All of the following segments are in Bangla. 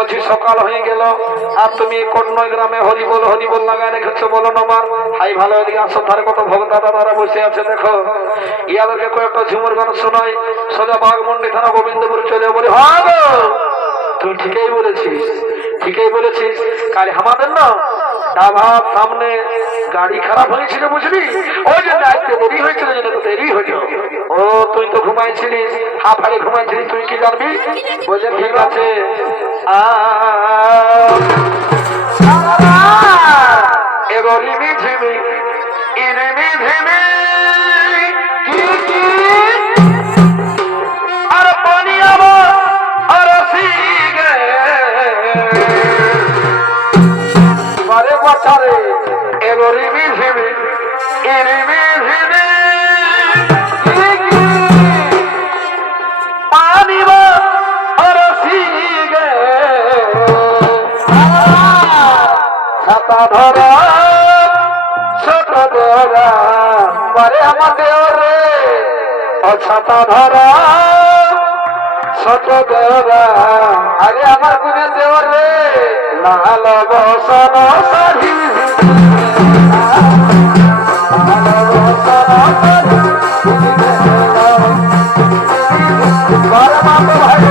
বলছি সকাল হয়ে গেল। আর তুমি কটনয় গ্রামে হরি বল হরি বল লাগায় রেখেছো বলো আমার হাই, ভালো এদিকে আসো ধারে কত ভক্ত দাদারা বসে আছে, দেখো। ইয়াদেরকে কয়েকটা ঝুমুর গান শোনাই। সোজা বাঘমন্ডি থানা গোবিন্দপুর চলে বলি হ্যাঁ তুই ঠিকই বলেছিস ঠিকই বলেছিস। কাল আমাদের না ডাবার সামনে গাড়ি খারাপ হয়েছিল বুঝলি? ওই জন্য আজকে দেরি হয়েছিল জন্য দেরি হইল ও তুই তো ঘুমাইছিলিস। হাফারে ঘুমাইছিলিস তুই কি জানবি? বলছে ঠিক আছে। এগো ছাতা ধরা ছোট ধরা বারে আমাদের ছাতা ধরা ছোট দেওরা আরে আমার গুনে দেওয়ার লাল বসন ছোট দেওরা বলি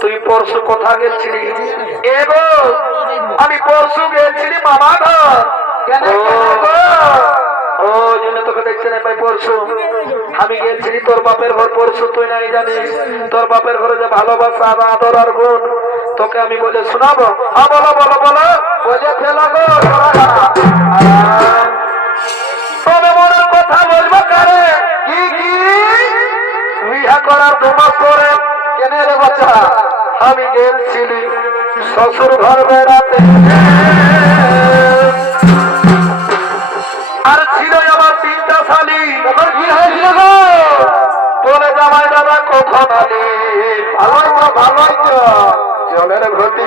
তুই পরশু কোথা গেছিলি? এগো আমি পরশু গেছিলি মামা ঘর। কেন ও জন্য তোকে দেখতে নাই পাই পরশু। আমি গেছিলি তোর বাপের ঘর পরশু তুই নাই জানিস। তোর বাপের ঘরে যে ভালোবাসা আর আদর আর গুণ তোকে আমি বলে শোনাবো। হ্যাঁ বলো বলো বলো বলে ফেলো গো তবে মনের কথা বলব কারে? কি কি? বিহা করার দু মাস পরে। কেনে রে বাচ্চা? আমি গেছিলি শ্বশুর ঘর বেড়াতে। আর ছিল আমার তিনটা শালি। তখন কি হয়েছিল গো? বলে জামাই দাদা কখন আলি ভালোই তো ভালোই তো। জলের ঘটি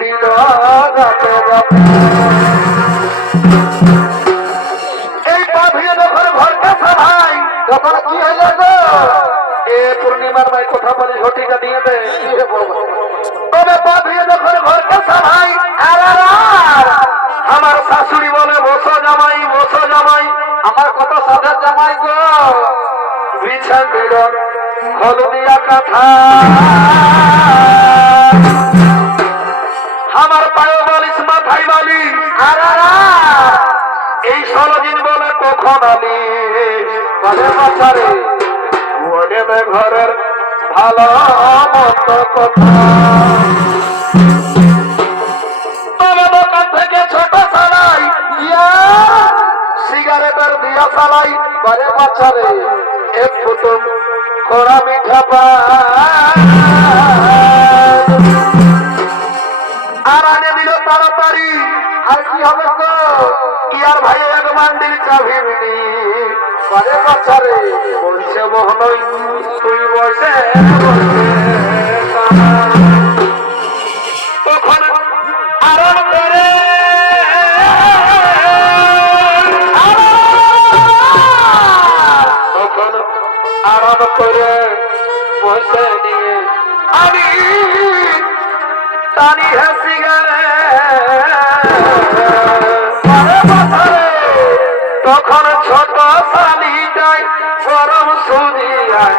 দিল এই পাভিয়ে যখন ঘরকে সাভাই তখন কি হইল গো? এ পূর্ণিমার মাই কথা বলি ঘটিটা দিয়ে বেরন হলদিয়া কাঠা আমার পায়ে বলিস মাথায় বালি। আর আর আর, এই ষোলদিন বলে কখন বাচ্চারে বলে ঘরের ভালো মন্দ কথা। তবে দোকান থেকে ছোট সালাই ইয়া, সিগারেটের দিয়া সালাই বলে বাচ্চারে এক ফুটো করা মিঠা আর আনে দিল তাড়াতাড়ি। আর কি হবে তো? কি আর ভাই এক মান্ডির চাবি পরে বছরে বলছে, মোহনই তুই বসে তখন আমি তারি হাসি গেলে তখন ছোট সালি যায় গরম সুনিয়ায়